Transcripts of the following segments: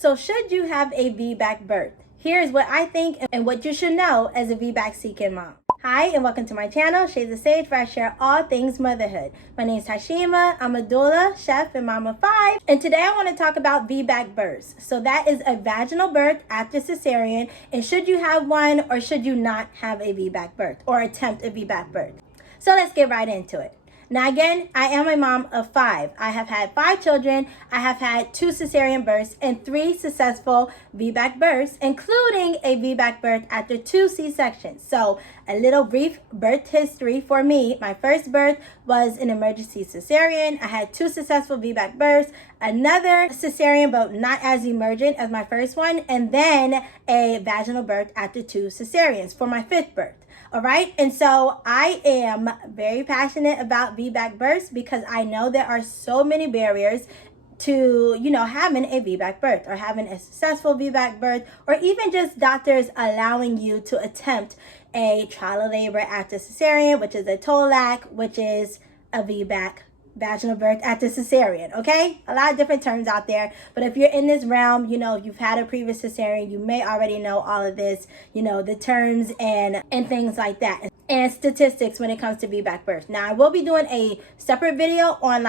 So should you have a VBAC birth? Here's what I think and what you should know as a VBAC seeking mom. Hi and welcome to my channel, Shades of Sage, where I share all things motherhood. My name is Tashima, I'm a doula, chef, and mom of 5. And today I want to talk about VBAC births. So that is a vaginal birth after cesarean. And should you have one or should you not have a VBAC birth or attempt a VBAC birth? So let's get right into it. Now again, I am a mom of 5. I have had 5 children. I have had 2 cesarean births and 3 successful VBAC births, including a VBAC birth after 2 C-sections. So a little brief birth history for me. My first birth was an emergency cesarean. I had 2 successful VBAC births, another cesarean but not as emergent as my first one, and then a vaginal birth after 2 cesareans for my 5th birth. All right. And so I am very passionate about VBAC births because I know there are so many barriers to, having a VBAC birth or having a successful VBAC birth, or even just doctors allowing you to attempt a trial of labor after cesarean, which is a TOLAC, which is a VBAC vaginal birth after cesarean. Okay, a lot of different terms out there, but if you're in this realm, if you've had a previous cesarean, you may already know all of this, the terms and things like that, and statistics when it comes to VBAC birth. Now I will be doing a separate video on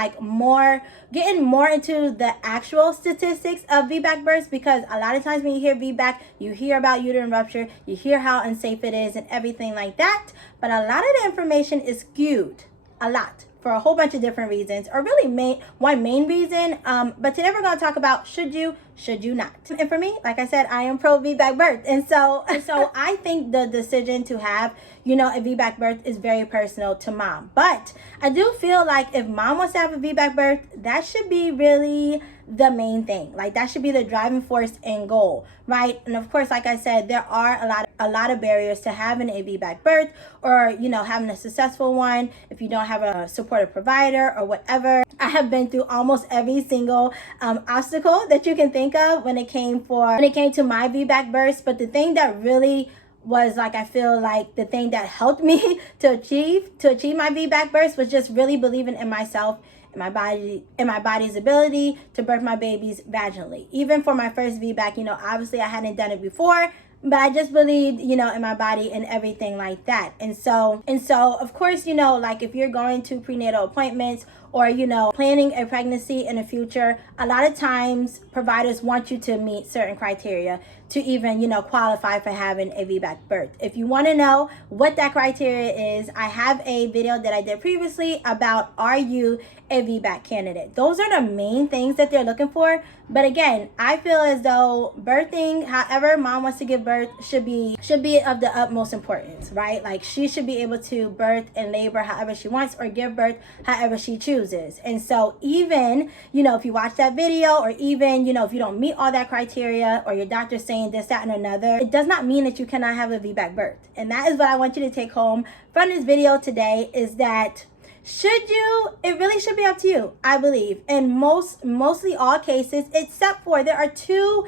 getting more into the actual statistics of VBAC births, because a lot of times when you hear VBAC, you hear about uterine rupture, you hear how unsafe it is and everything like that, but a lot of the information is skewed a lot for a whole bunch of different reasons, or really one main reason. But today we're going to talk about should you not. And for me, like I said, I am pro VBAC birth, and so I think the decision to have a VBAC birth is very personal to mom. But I do feel like if mom wants to have a VBAC birth, that should be really the main thing. Like that should be the driving force and goal, right? And of course, like I said, there are a lot of barriers to having a VBAC birth, or having a successful one if you don't have a supportive provider or whatever. I have been through almost every single obstacle that you can think of when it came to my VBAC births. But the thing that really was I feel like the thing that helped me to achieve my VBAC births was just really believing in myself, in my body, in my body's ability to birth my babies vaginally. Even for my first VBAC, obviously I hadn't done it before, but I just believed, in my body and everything like that. And so of course, if you're going to prenatal appointments or, planning a pregnancy in the future, a lot of times providers want you to meet certain criteria to even, qualify for having a VBAC birth. If you want to know what that criteria is, I have a video that I did previously about, are you a VBAC candidate? Those are the main things that they're looking for. But again, I feel as though birthing, however mom wants to give birth, should be of the utmost importance, right? Like she should be able to birth and labor however she wants, or give birth however she chooses. And so even, if you watch that video, or even, if you don't meet all that criteria, or your doctor's saying this, that, and another, it does not mean that you cannot have a VBAC birth. And that is what I want you to take home from this video today, is that it really should be up to you, I believe, in mostly all cases, except for there are 2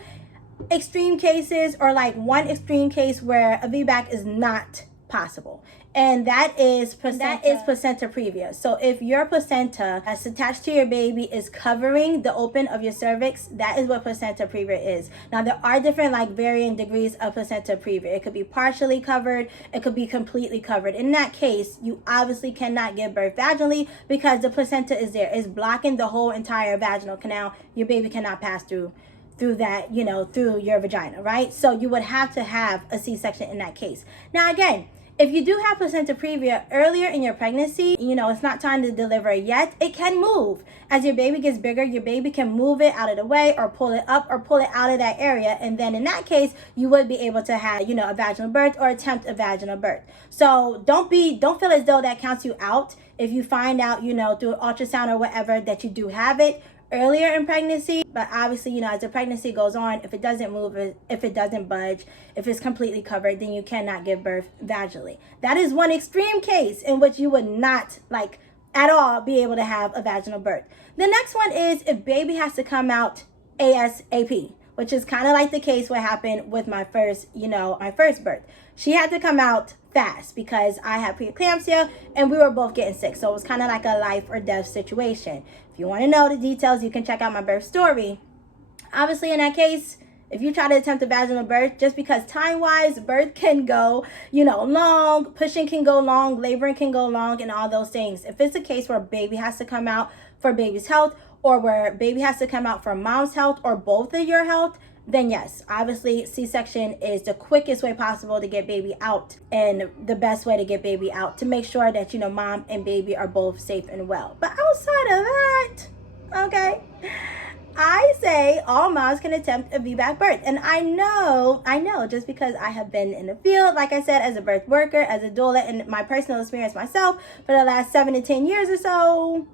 extreme cases, or one extreme case where a VBAC is not possible. And that is placenta previa. So if your placenta that's attached to your baby is covering the open of your cervix, that is what placenta previa is. Now there are different varying degrees of placenta previa. It could be partially covered, it could be completely covered. In that case, you obviously cannot give birth vaginally because the placenta is there. It's blocking the whole entire vaginal canal. Your baby cannot pass through that, through your vagina, right? So you would have to have a C-section in that case. Now again, if you do have placenta previa earlier in your pregnancy, it's not time to deliver yet, it can move. As your baby gets bigger, your baby can move it out of the way, or pull it up, or pull it out of that area. And then in that case, you would be able to have, a vaginal birth or attempt a vaginal birth. So don't feel as though that counts you out if you find out, through ultrasound or whatever, that you do have it earlier in pregnancy. But obviously, as the pregnancy goes on, if it doesn't move, if it doesn't budge, if it's completely covered, then you cannot give birth vaginally. That is one extreme case in which you would not at all be able to have a vaginal birth. The next one is if baby has to come out ASAP, which is kind of like the case what happened with my first birth. She had to come out fast because I had preeclampsia and we were both getting sick. So it was kind of like a life or death situation. If you want to know the details, you can check out my birth story. Obviously, in that case, if you try to attempt a vaginal birth, just because time-wise, birth can go, long, pushing can go long, laboring can go long, and all those things. If it's a case where baby has to come out for baby's health, or where baby has to come out for mom's health, or both of your health, then yes, obviously C-section is the quickest way possible to get baby out, and the best way to get baby out to make sure that, mom and baby are both safe and well. But outside of that, okay, I say all moms can attempt a VBAC birth. And I know, just because I have been in the field, like I said, as a birth worker, as a doula, and my personal experience myself for the last 7 to 10 years or so,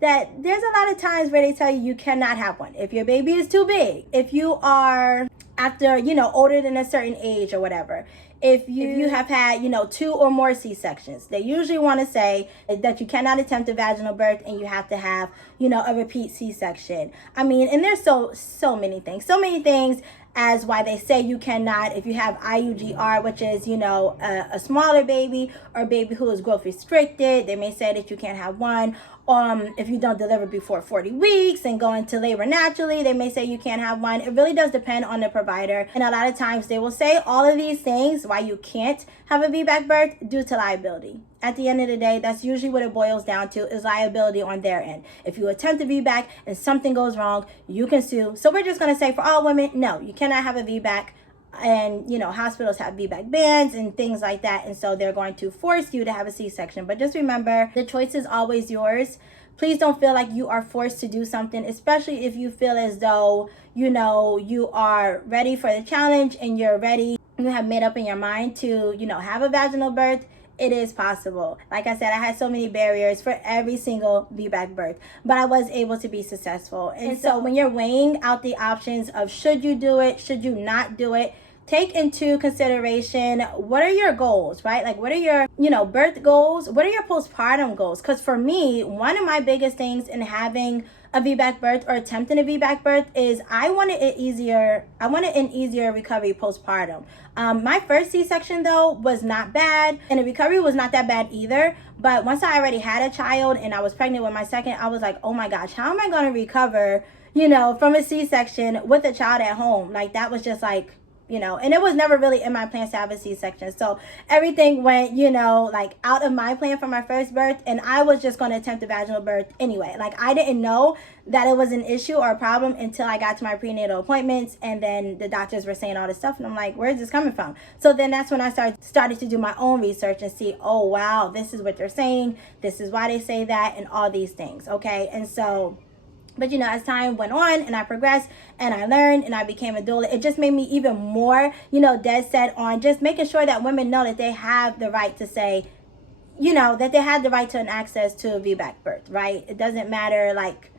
that there's a lot of times where they tell you cannot have one. If your baby is too big, if you are after, older than a certain age or whatever, if you have had, 2 or more C-sections, they usually want to say that you cannot attempt a vaginal birth and you have to have, a repeat C-section. I mean, and there's so many things as why they say you cannot. If you have IUGR, which is, a smaller baby or a baby who is growth restricted, they may say that you can't have one. If you don't deliver before 40 weeks and go into labor naturally, they may say you can't have one. It really does depend on the provider. And a lot of times they will say all of these things why you can't have a VBAC birth due to liability. At the end of the day, that's usually what it boils down to, is liability on their end. If you attempt a VBAC and something goes wrong, you can sue. So we're just going to say for all women, no, you cannot have a VBAC. And, hospitals have VBAC bans and things like that. And so they're going to force you to have a C-section. But just remember, the choice is always yours. Please don't feel like you are forced to do something, especially if you feel as though, you are ready for the challenge and you're ready, you have made up in your mind to, have a vaginal birth. It is possible. Like I said, I had so many barriers for every single VBAC birth, but I was able to be successful. And so when you're weighing out the options of should you do it, should you not do it, take into consideration what are your goals, right? Like what are your, birth goals? What are your postpartum goals? Because for me, one of my biggest things in having a VBAC birth or attempting a VBAC birth is I wanted an easier recovery postpartum. My first C-section though was not bad, and the recovery was not that bad either. But once I already had a child and I was pregnant with my second, I was like, oh my gosh, how am I going to recover, from a C-section with a child at home? Like that was just like, and it was never really in my plans to have a C-section. So everything went, like out of my plan for my first birth. And I was just going to attempt a vaginal birth anyway. Like I didn't know that it was an issue or a problem until I got to my prenatal appointments. And then the doctors were saying all this stuff. And I'm like, where's this coming from? So then that's when I started to do my own research and see, oh, wow, this is what they're saying. This is why they say that and all these things. Okay. And so, but as time went on and I progressed and I learned and I became a doula, it just made me even more, dead set on just making sure that women know that they have the right to say, that they have the right to an access to a VBAC birth, right? It doesn't matter like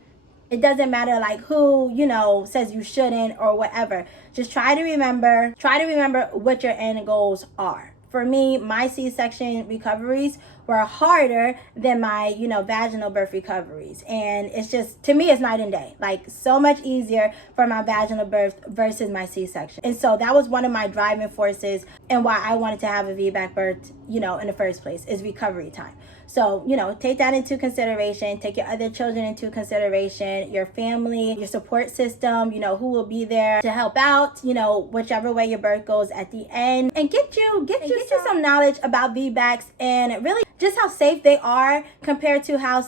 who, says you shouldn't or whatever. Just try to remember what your end goals are. For me, my C-section recoveries were harder than my, vaginal birth recoveries. And it's just, to me, it's night and day. Like, so much easier for my vaginal birth versus my C-section. And so that was one of my driving forces and why I wanted to have a VBAC birth, in the first place, is recovery time. So, take that into consideration. Take your other children into consideration, your family, your support system, who will be there to help out, whichever way your birth goes at the end. And get you some knowledge about VBACs and really just how safe they are compared to how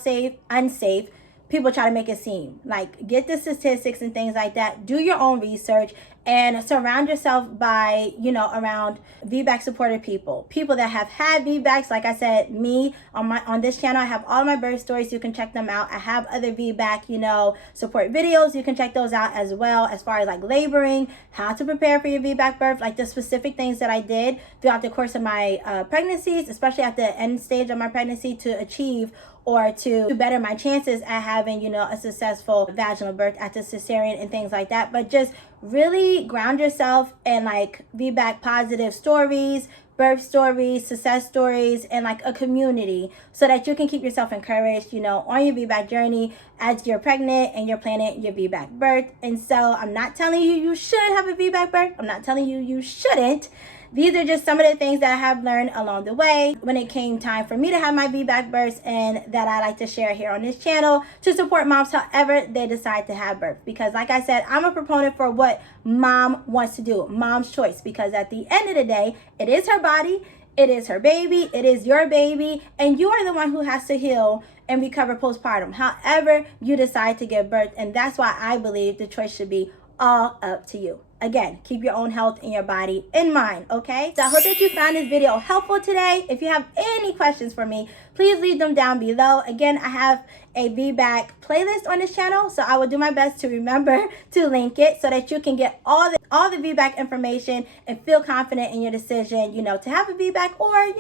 unsafe people try to make it seem. Like, get the statistics and things like that. Do your own research and surround yourself by, around VBAC supported people that have had VBACs. Like I said, me on this channel, I have all my birth stories. You can check them out. I have other VBAC, support videos. You can check those out as well, as far as like laboring, how to prepare for your VBAC birth, like the specific things that I did throughout the course of my pregnancies, especially at the end stage of my pregnancy, to achieve or to better my chances at having, a successful vaginal birth at the cesarean and things like that. But just really ground yourself in like VBAC positive stories, birth stories, success stories, and like a community so that you can keep yourself encouraged, on your VBAC journey as you're pregnant and you're planning your VBAC birth. And so I'm not telling you you should have a VBAC birth. I'm not telling you you shouldn't. These are just some of the things that I have learned along the way when it came time for me to have my VBAC births, and that I like to share here on this channel to support moms however they decide to have birth. Because like I said, I'm a proponent for what mom wants to do, mom's choice. Because at the end of the day, it is her body, it is her baby, it is your baby, and you are the one who has to heal and recover postpartum, however you decide to give birth. And that's why I believe the choice should be all up to you. Again, keep your own health and your body in mind, okay? So I hope that you found this video helpful today. If you have any questions for me, please leave them down below. Again, I have a VBAC playlist on this channel, so I will do my best to remember to link it so that you can get all the VBAC information and feel confident in your decision, to have a VBAC, or,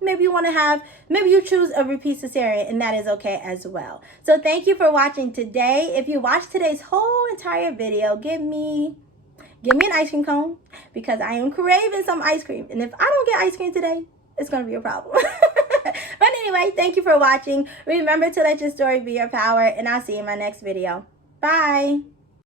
maybe you choose a repeat cesarean, and that is okay as well. So thank you for watching today. If you watched today's whole entire video, give me an ice cream cone, because I am craving some ice cream. And if I don't get ice cream today, it's going to be a problem. But anyway, thank you for watching. Remember to let your story be your power, and I'll see you in my next video. Bye.